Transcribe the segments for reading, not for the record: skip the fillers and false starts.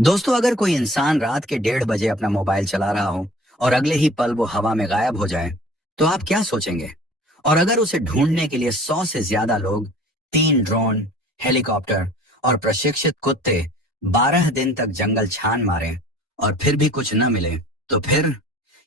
दोस्तों, अगर कोई इंसान रात के 1:30 बजे अपना मोबाइल चला रहा हो और अगले ही पल वो हवा में गायब हो जाए, तो आप क्या सोचेंगे? और अगर उसे ढूंढने के लिए 100 से ज्यादा लोग, 3 ड्रोन, हेलीकॉप्टर और प्रशिक्षित कुत्ते 12 दिन तक जंगल छान मारें और फिर भी कुछ न मिले, तो फिर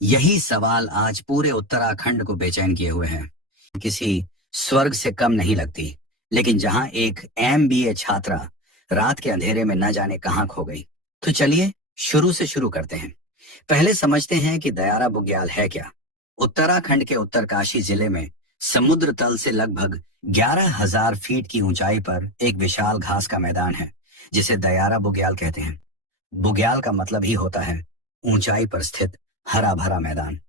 यही सवाल आज पूरे उत्तराखंड को बेचैन किए हुए हैं। किसी स्वर्ग से कम नहीं लगती, लेकिन जहां एक MBA छात्रा रात के अंधेरे में न जाने कहां खो गई। तो चलिए शुरू से शुरू करते हैं। पहले समझते हैं कि दयारा बुग्याल है क्या। उत्तराखंड के उत्तरकाशी जिले में समुद्र तल से लगभग 11,000 फीट की ऊंचाई पर एक विशाल घास का मैदान है, जिसे दयारा बुग्याल कहते हैं। बुग्याल का मतलब ही होता है ऊंचाई पर स्थित हरा भरा मैदान।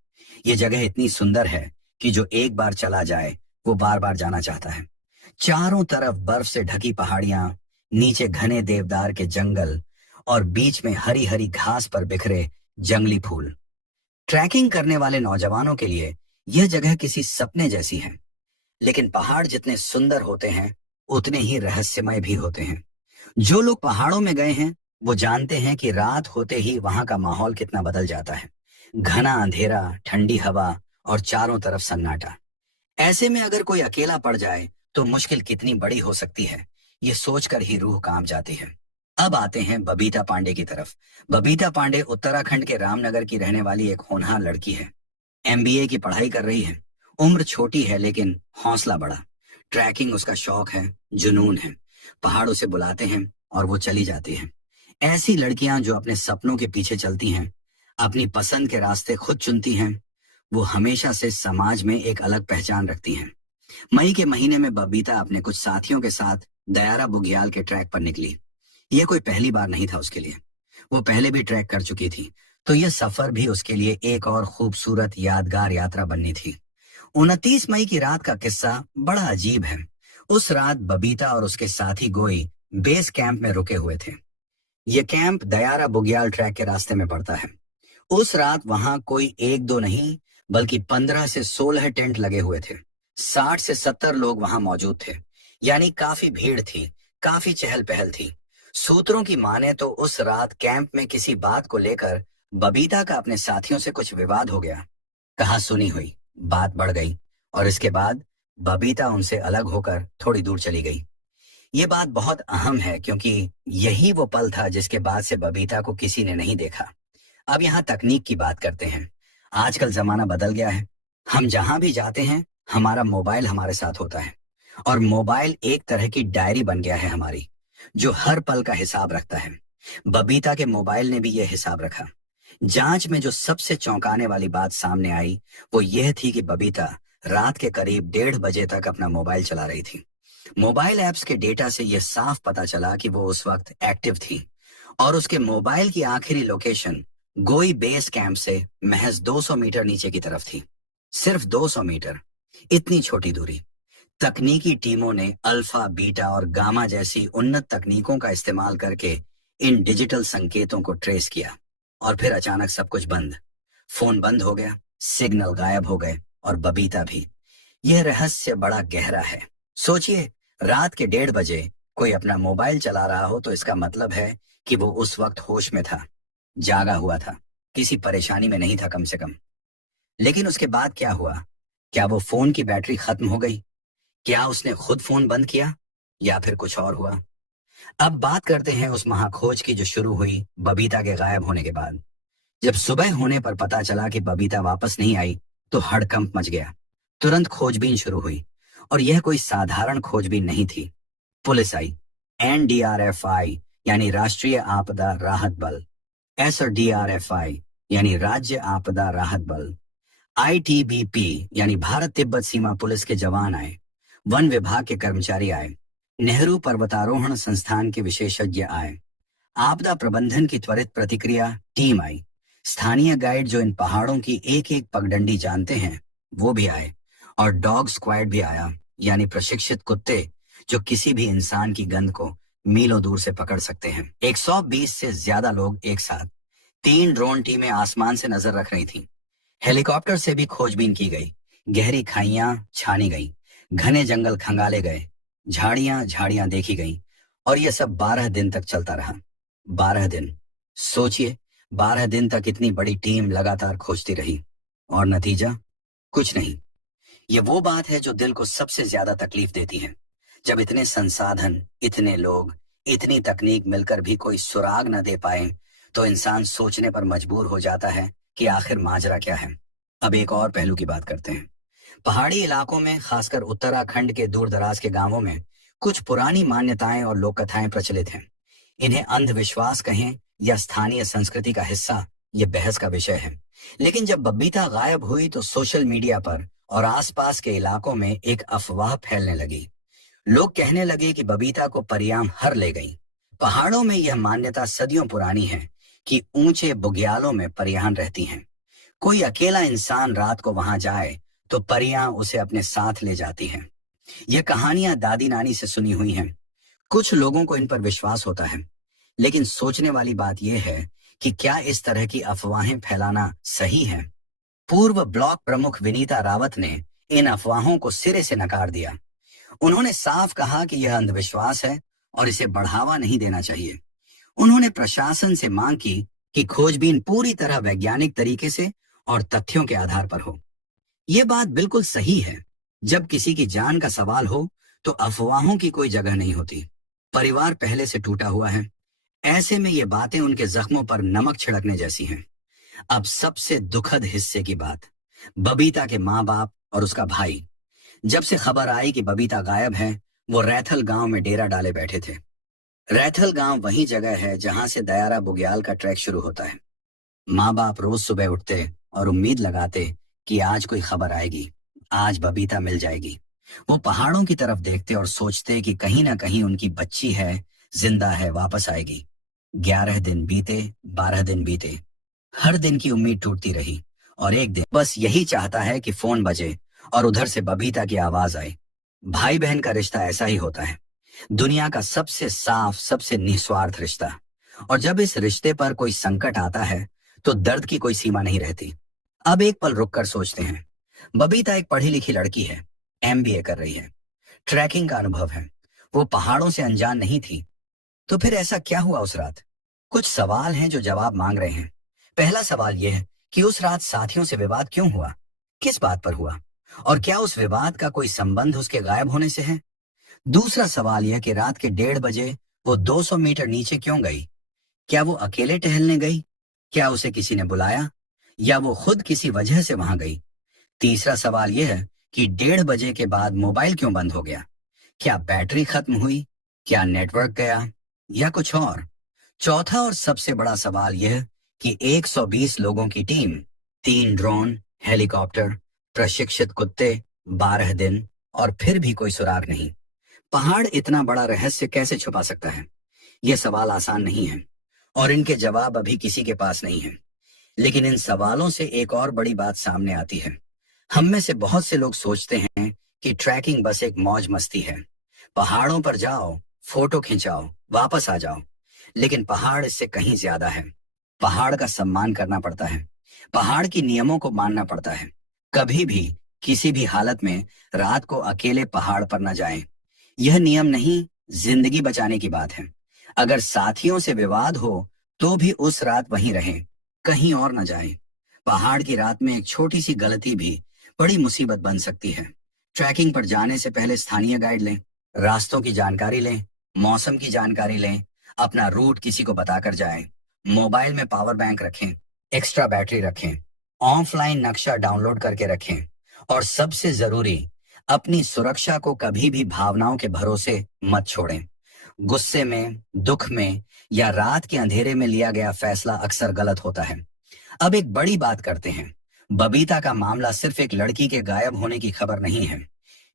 ये जगह इतनी सुंदर है कि जो एक बार चला जाए वो बार बार जाना चाहता है। चारों तरफ बर्फ से ढकी पहाड़ियां, नीचे घने देवदार के जंगल और बीच में हरी हरी घास पर बिखरे जंगली फूल। ट्रैकिंग करने वाले नौजवानों के लिए यह जगह किसी सपने जैसी है। लेकिन पहाड़ जितने सुंदर होते हैं, उतने ही रहस्यमय भी होते हैं। जो लोग पहाड़ों में गए हैं वो जानते हैं कि रात होते ही वहां का माहौल कितना बदल जाता है। घना अंधेरा, ठंडी हवा और चारों तरफ सन्नाटा। ऐसे में अगर कोई अकेला पड़ जाए तो मुश्किल कितनी बड़ी हो सकती है, ये सोचकर ही रूह कांप जाती है। अब आते हैं बबीता पांडे की तरफ। बबीता पांडे उत्तराखंड के रामनगर की रहने वाली एक होनहार लड़की है। MBA की पढ़ाई कर रही है। उम्र छोटी है लेकिन हौसला बड़ा। ट्रैकिंग उसका शौक है, जुनून है। पहाड़ उसे बुलाते हैं और वो चली जाती है। ऐसी लड़कियां जो अपने सपनों के पीछे चलती हैं, अपनी पसंद के रास्ते खुद चुनती हैं, वो हमेशा से समाज में एक अलग पहचान रखती हैं। मई के महीने में बबीता अपने कुछ साथियों के साथ दयारा बुग्याल के ट्रैक पर निकली। यह कोई पहली बार नहीं था उसके लिए। वो पहले भी ट्रैक कर चुकी थी, तो यह सफर भी उसके लिए एक और खूबसूरत यादगार यात्रा बननी थी। 29 मई की रात का किस्सा बड़ा अजीब है। उस रात बबीता और उसके साथी गोई बेस कैंप में रुके हुए थे। यह कैंप दयारा बुग्याल ट्रैक के रास्ते में पड़ता है। उस रात वहां कोई एक दो नहीं, बल्कि 15 से 16 टेंट लगे हुए थे। 60 से 70 लोग वहां मौजूद थे। यानी काफी भीड़ थी, काफी चहल पहल थी। सूत्रों की माने तो उस रात कैंप में किसी बात को लेकर बबीता का अपने साथियों से कुछ विवाद हो गया। कहा सुनी हुई बात बढ़ गई और इसके बाद बबीता उनसे अलग होकर थोड़ी दूर चली गई। ये बात बहुत अहम है क्योंकि यही वो पल था जिसके बाद से बबीता को किसी ने नहीं देखा। अब यहाँ तकनीक की बात करते हैं। आजकल जमाना बदल गया है। हम जहां भी जाते हैं, हमारा मोबाइल हमारे साथ होता है। और मोबाइल एक तरह की डायरी बन गया है हमारी, जो हर पल का हिसाब रखता है। बबीता के मोबाइल ने भी यह हिसाब रखा। जांच में जो सबसे चौंकाने वाली बात सामने आई वो यह थी कि बबीता रात के करीब 1:30 बजे तक अपना मोबाइल चला रही थी। मोबाइल ऐप्स के डेटा से यह साफ पता चला कि वो उस वक्त एक्टिव थी और उसके मोबाइल की आखिरी लोकेशन गोई बेस कैंप से महज 200 मीटर नीचे की तरफ थी। सिर्फ 200 मीटर, इतनी छोटी दूरी। तकनीकी टीमों ने अल्फा, बीटा और गामा जैसी उन्नत तकनीकों का इस्तेमाल करके इन डिजिटल संकेतों को ट्रेस किया और फिर अचानक सब कुछ बंद। फोन बंद हो गया, सिग्नल गायब हो गए और बबीता भी। यह रहस्य बड़ा गहरा है। सोचिए, रात के 1:30 बजे कोई अपना मोबाइल चला रहा हो तो इसका मतलब है कि वो उस वक्त होश में था, जागा हुआ था, किसी परेशानी में नहीं था कम से कम। लेकिन उसके बाद क्या हुआ? क्या वो फोन की बैटरी खत्म हो गई? क्या उसने खुद फोन बंद किया या फिर कुछ और हुआ? अब बात करते हैं उस महाखोज की जो शुरू हुई बबीता के गायब होने के बाद। जब सुबह होने पर पता चला कि बबीता वापस नहीं आई तो हड़कंप मच गया। तुरंत खोजबीन शुरू हुई और यह कोई साधारण खोजबीन नहीं थी। पुलिस आई, NDRF आई यानी राष्ट्रीय आपदा राहत बल, SDRF आई यानी राज्य आपदा राहत बल, ITBP यानी भारत तिब्बत सीमा पुलिस के जवान आए, वन विभाग के कर्मचारी आए, नेहरू पर्वतारोहण संस्थान के विशेषज्ञ आए, आपदा प्रबंधन की त्वरित प्रतिक्रिया टीम आई, स्थानीय गाइड जो इन पहाड़ों की एक एक पगडंडी जानते हैं वो भी आए, और डॉग स्क्वाड भी आया यानी प्रशिक्षित कुत्ते जो किसी भी इंसान की गंध को मीलों दूर से पकड़ सकते हैं। 120 से ज्यादा लोग एक साथ। 3 ड्रोन टीमें आसमान से नजर रख रही थीं। हेलीकॉप्टर से भी खोजबीन की गई। गहरी खाइयां छानी गई, घने जंगल खंगाले गए, झाड़ियां झाड़ियां देखी गईं और यह सब 12 दिन तक चलता रहा। 12 दिन। सोचिए, 12 दिन तक इतनी बड़ी टीम लगातार खोजती रही और नतीजा कुछ नहीं। ये वो बात है जो दिल को सबसे ज्यादा तकलीफ देती है। जब इतने संसाधन, इतने लोग, इतनी तकनीक मिलकर भी कोई सुराग न दे पाए, तो इंसान सोचने पर मजबूर हो जाता है कि आखिर माजरा क्या है। अब एक और पहलू की बात करते हैं। पहाड़ी इलाकों में, खासकर उत्तराखंड के दूर दराज के गांवों में, कुछ पुरानी मान्यताएं और लोक कथाएं प्रचलित हैं। इन्हें अंधविश्वास कहें या स्थानीय संस्कृति का हिस्सा, ये बहस का विषय है। लेकिन जब बबीता गायब हुई तो सोशल मीडिया पर और आसपास के इलाकों में एक अफवाह फैलने लगी। लोग कहने लगे कि बबीता को परियां हर ले गई। पहाड़ों में यह मान्यता सदियों पुरानी है कि ऊंचे बुग्यालों में परियां रहती हैं। कोई अकेला इंसान रात को वहां जाए तो परियां उसे अपने साथ ले जाती हैं। ये कहानियां दादी नानी से सुनी हुई हैं। कुछ लोगों को इन पर विश्वास होता है, लेकिन सोचने वाली बात यह है कि क्या इस तरह की अफवाहें फैलाना सही है? पूर्व ब्लॉक प्रमुख विनीता रावत ने इन अफवाहों को सिरे से नकार दिया। उन्होंने साफ कहा कि यह अंधविश्वास है और इसे बढ़ावा नहीं देना चाहिए। उन्होंने प्रशासन से मांग की कि खोजबीन पूरी तरह वैज्ञानिक तरीके से और तथ्यों के आधार पर हो। ये बात बिल्कुल सही है। जब किसी की जान का सवाल हो तो अफवाहों की कोई जगह नहीं होती। परिवार पहले से टूटा हुआ है। ऐसे में ये बातें उनके जख्मों पर नमक छिड़कने जैसी हैं। अब सबसे दुखद हिस्से की बात, बबीता के माँ बाप और उसका भाई। जब से खबर आई कि बबीता गायब है, वो रैथल गांव में डेरा डाले बैठे थे। रैथल गांव वही जगह है जहां से दयारा बुग्याल का ट्रैक शुरू होता है। माँ बाप रोज सुबह उठते और उम्मीद लगाते कि आज कोई खबर आएगी, आज बबीता मिल जाएगी। वो पहाड़ों की तरफ देखते और सोचते कि कहीं ना कहीं उनकी बच्ची है, जिंदा है, वापस आएगी। 11 दिन बीते, 12 दिन बीते, हर दिन की उम्मीद टूटती रही और एक दिन बस यही चाहता है कि फोन बजे और उधर से बबीता की आवाज आए। भाई बहन का रिश्ता ऐसा ही होता है, दुनिया का सबसे साफ, सबसे निस्वार्थ रिश्ता। और जब इस रिश्ते पर कोई संकट आता है तो दर्द की कोई सीमा नहीं रहती। अब एक पल रुककर सोचते हैं। बबीता एक पढ़ी लिखी लड़की है, एमबीए कर रही है, ट्रैकिंग का अनुभव है। वो पहाड़ों से अनजान नहीं थी। तो फिर ऐसा क्या हुआ उस रात? कुछ सवाल हैं जो जवाब मांग रहे हैं। पहला सवाल यह है कि उस रात साथियों से विवाद क्यों हुआ? किस बात पर हुआ? और क्या उस विवाद का कोई संबंध उसके गायब होने से है? दूसरा सवाल यह कि रात के 1:30 बजे वो 200 मीटर नीचे क्यों गई? क्या वो अकेले टहलने गई? क्या उसे किसी ने बुलाया? या वो खुद किसी वजह से वहां गई? तीसरा सवाल यह है कि 1:30 बजे के बाद मोबाइल क्यों बंद हो गया? क्या बैटरी खत्म हुई? क्या नेटवर्क गया? या कुछ और? चौथा और सबसे बड़ा सवाल यह कि 120 लोगों की टीम, 3 ड्रोन, हेलीकॉप्टर, प्रशिक्षित कुत्ते, 12 दिन और फिर भी कोई सुराग नहीं। पहाड़ इतना बड़ा रहस्य कैसे छुपा सकता है? यह सवाल आसान नहीं है और इनके जवाब अभी किसी के पास नहीं है। लेकिन इन सवालों से एक और बड़ी बात सामने आती है। हम में से बहुत से लोग सोचते हैं कि ट्रैकिंग बस एक मौज मस्ती है। पहाड़ों पर जाओ, फोटो खिंचाओ, वापस आ जाओ। लेकिन पहाड़ इससे कहीं ज्यादा है। पहाड़ का सम्मान करना पड़ता है, पहाड़ की नियमों को मानना पड़ता है। कभी भी, किसी भी हालत में रात को अकेले पहाड़ पर न जाएं। यह नियम नहीं, जिंदगी बचाने की बात है। अगर साथियों से विवाद हो तो भी उस रात वहीं रहें, कहीं और न जाएं। पहाड़ की रात में एक छोटी सी गलती भी बड़ी मुसीबत बन सकती है। ट्रैकिंग पर जाने से पहले स्थानीय गाइड लें, रास्तों की जानकारी लें, मौसम की जानकारी लें, अपना रूट किसी को बताकर जाएं। मोबाइल में पावर बैंक रखें, एक्स्ट्रा बैटरी रखें, ऑफलाइन नक्शा डाउनलोड करके रखें और सबसे जरूरी, अपनी सुरक्षा को कभी भी भावनाओं के भरोसे मत छोड़ें। गुस्से में, दुख में या रात के अंधेरे में लिया गया फैसला अक्सर गलत होता है। अब एक बड़ी बात करते हैं। बबीता का मामला सिर्फ एक लड़की के गायब होने की खबर नहीं है।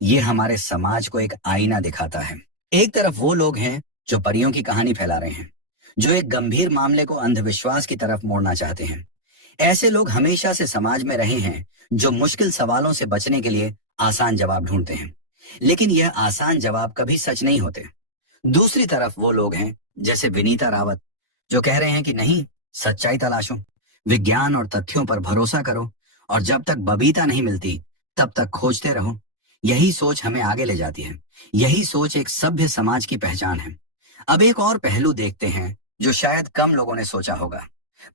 ये हमारे समाज को एक आईना दिखाता है। एक तरफ वो लोग हैं जो परियों की कहानी फैला रहे हैं, जो एक गंभीर मामले को अंधविश्वास की तरफ मोड़ना चाहते हैं। ऐसे लोग हमेशा से समाज में रहे हैं जो मुश्किल सवालों से बचने के लिए आसान जवाब ढूंढते हैं। लेकिन यह आसान जवाब कभी सच नहीं होते। दूसरी तरफ वो लोग हैं जैसे विनीता रावत, जो कह रहे हैं कि नहीं, सच्चाई तलाशो, विज्ञान और तथ्यों पर भरोसा करो और जब तक बबीता नहीं मिलती तब तक खोजते रहो। यही सोच हमें आगे ले जाती है। यही सोच एक सभ्य समाज की पहचान है। अब एक और पहलू देखते हैं जो शायद कम लोगों ने सोचा होगा।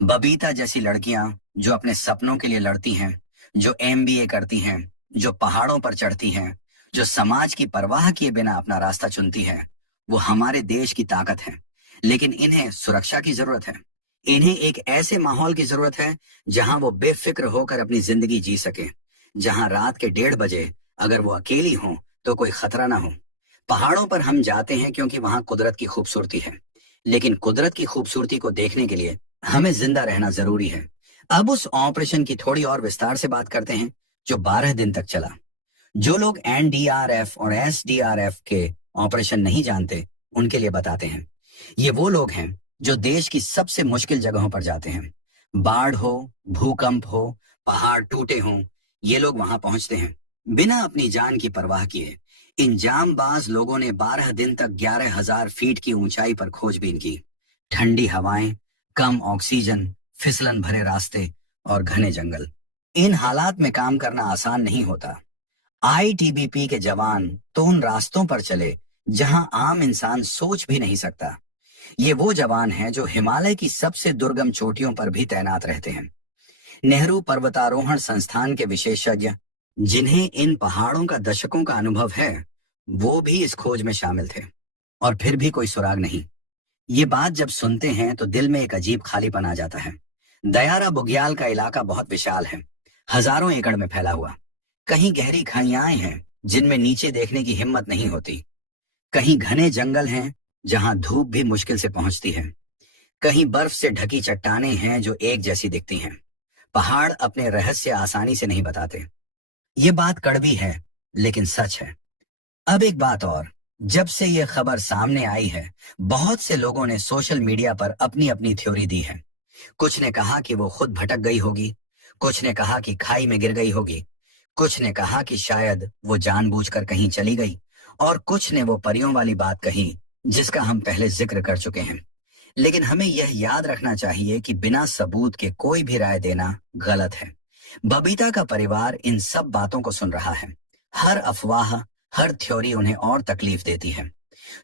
बबीता जैसी लड़कियां जो अपने सपनों के लिए लड़ती हैं, जो एमबीए करती हैं, जो पहाड़ों पर चढ़ती हैं, जो समाज की परवाह किए बिना अपना रास्ता चुनती है, वो हमारे देश की ताकत है। लेकिन इन्हें सुरक्षा की जरूरत है। इन्हें एक ऐसे माहौल की जरूरत है जहां वो बेफिक्र होकर अपनी जिंदगी जी सके, जहां रात के 1:30 बजे अगर वो अकेली हो तो कोई खतरा ना हो। पहाड़ों पर हम जाते हैं क्योंकि वहां कुदरत की खूबसूरती है, लेकिन कुदरत की खूबसूरती को देखने के लिए हमें जिंदा रहना जरूरी है। अब उस ऑपरेशन की थोड़ी और विस्तार से बात करते हैं जो 12 दिन तक चला। जो लोग एनडीआरएफ और एसडीआरएफ के ऑपरेशन नहीं जानते, उनके लिए बताते हैं। ये वो लोग हैं जो देश की सबसे मुश्किल जगहों पर जाते हैं। बाढ़ हो, भूकंप हो, पहाड़ टूटे हों, ये लोग वहां पहुंचते हैं बिना अपनी जान की परवाह किए। इन जांबाज लोगों ने 12 दिन तक 11,000 फीट की ऊंचाई पर खोजबीन की। ठंडी हवाएं, कम ऑक्सीजन, फिसलन भरे रास्ते और घने जंगल। इन हालात में काम करना आसान नहीं होता। आईटीबीपी के जवान तो उन रास्तों पर चले जहां आम इंसान सोच भी नहीं सकता। ये वो जवान हैं जो हिमालय की सबसे दुर्गम चोटियों पर भी तैनात रहते हैं। नेहरू पर्वतारोहण संस्थान के विशेषज्ञ, जिन्हें इन पहाड़ों का दशकों का अनुभव है, वो भी इस खोज में शामिल थे। और फिर भी कोई सुराग नहीं। ये बात जब सुनते हैं तो दिल में एक अजीब खालीपन आ जाता है। दयारा बुग्याल का इलाका बहुत विशाल है, हजारों एकड़ में फैला हुआ। कहीं गहरी खाइयां हैं जिनमें नीचे देखने की हिम्मत नहीं होती। कहीं घने जंगल हैं जहां धूप भी मुश्किल से पहुंचती है। कहीं बर्फ से ढकी चट्टानें हैं जो एक जैसी दिखती हैं। पहाड़ अपने रहस्य आसानी से नहीं बताते। ये बात कड़वी है, लेकिन सच है। अब एक बात और, जब से ये खबर सामने आई है, बहुत से लोगों ने सोशल मीडिया पर अपनी अपनी थ्योरी दी है। कुछ ने कहा कि वो खुद भटक गई होगी, कुछ ने कहा कि खाई में गिर गई होगी, कुछ ने कहा कि शायद वो जानबूझकर कहीं चली गई, और कुछ ने वो परियों वाली बात कही जिसका हम पहले जिक्र कर चुके हैं। लेकिन हमें यह याद रखना चाहिए कि बिना सबूत के कोई भी राय देना गलत है। बबीता का परिवार इन सब बातों को सुन रहा है। हर अफवाह, हर थ्योरी उन्हें और तकलीफ देती है।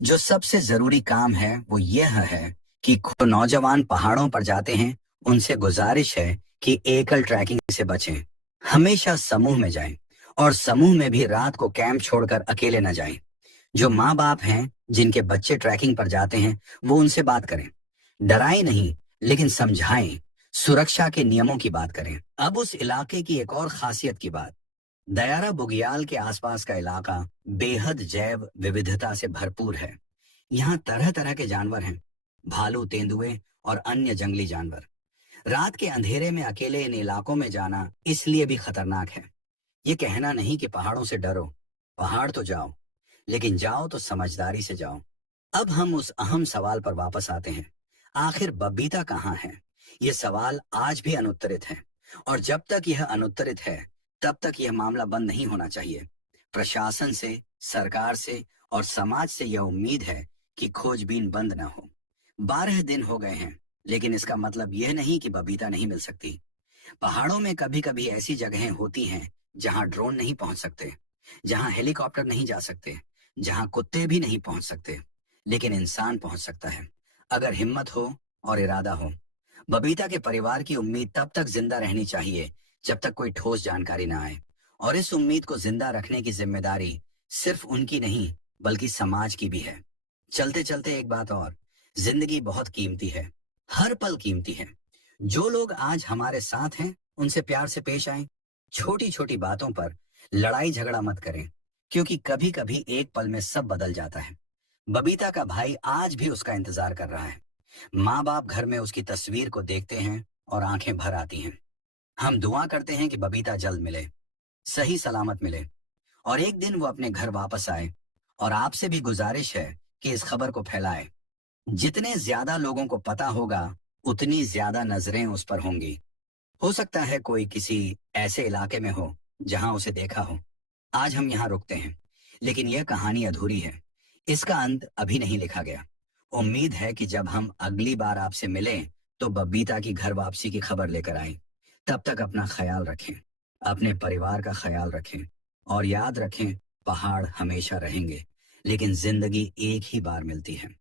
जो सबसे जरूरी काम है वो यह है कि जो नौजवान पहाड़ों पर जाते हैं, उनसे गुजारिश है कि एकल ट्रैकिंग से बचें। हमेशा समूह में जाएं, और समूह में भी रात को कैंप छोड़कर अकेले न जाएं। जो माँ बाप हैं जिनके बच्चे ट्रैकिंग पर जाते हैं, वो उनसे बात करें। डराएं नहीं, लेकिन समझाएं। सुरक्षा के नियमों की बात करें। अब उस इलाके की एक और खासियत की बात। दयारा बुग्याल के आसपास का इलाका बेहद जैव विविधता से भरपूर है। यहाँ तरह तरह के जानवर हैं, भालू, तेंदुए और अन्य जंगली जानवर। रात के अंधेरे में अकेले इन इलाकों में जाना इसलिए भी खतरनाक है। ये कहना नहीं कि पहाड़ों से डरो, पहाड़ तो जाओ, लेकिन जाओ तो समझदारी से जाओ। अब हम उस अहम सवाल पर वापस आते हैं। आखिर बबीता कहाँ है? ये सवाल आज भी अनुत्तरित है, और जब तक यह अनुत्तरित है, तब तक यह मामला बंद नहीं होना चाहिए। प्रशासन से, सरकार से और समाज से यह उम्मीद है कि खोजबीन बंद न हो। 12 दिन हो गए हैं, लेकिन इसका मतलब यह नहीं कि बबीता नहीं मिल सकती। पहाड़ों में कभी कभी ऐसी जगहें होती हैं जहां ड्रोन नहीं पहुंच सकते, जहां हेलीकॉप्टर नहीं जा सकते, जहां कुत्ते भी नहीं पहुंच सकते, लेकिन इंसान पहुंच सकता है, अगर हिम्मत हो और इरादा हो। बबीता के परिवार की उम्मीद तब तक जिंदा रहनी चाहिए जब तक कोई ठोस जानकारी ना आए, और इस उम्मीद को जिंदा रखने की जिम्मेदारी सिर्फ उनकी नहीं, बल्कि समाज की भी है। चलते चलते एक बात और, जिंदगी बहुत कीमती है, हर पल कीमती है। जो लोग आज हमारे साथ हैं, उनसे प्यार से पेश आएं। छोटी छोटी बातों पर लड़ाई झगड़ा मत करें, क्योंकि कभी कभी एक पल में सब बदल जाता है। बबीता का भाई आज भी उसका इंतजार कर रहा है। माँ बाप घर में उसकी तस्वीर को देखते हैं और आंखें भर आती हैं। हम दुआ करते हैं कि बबीता जल्द मिले, सही सलामत मिले, और एक दिन वो अपने घर वापस आए। और आपसे भी गुजारिश है कि इस खबर को फैलाए। जितने ज्यादा लोगों को पता होगा, उतनी ज्यादा नजरें उस पर होंगी। हो सकता है कोई किसी ऐसे इलाके में हो जहां उसे देखा हो। आज हम यहाँ रुकते हैं, लेकिन यह कहानी अधूरी है। इसका अंत अभी नहीं लिखा गया। उम्मीद है कि जब हम अगली बार आपसे मिलें, तो बबीता की घर वापसी की खबर लेकर आएं। तब तक अपना ख्याल रखें, अपने परिवार का ख्याल रखें, और याद रखें, पहाड़ हमेशा रहेंगे, लेकिन जिंदगी एक ही बार मिलती है।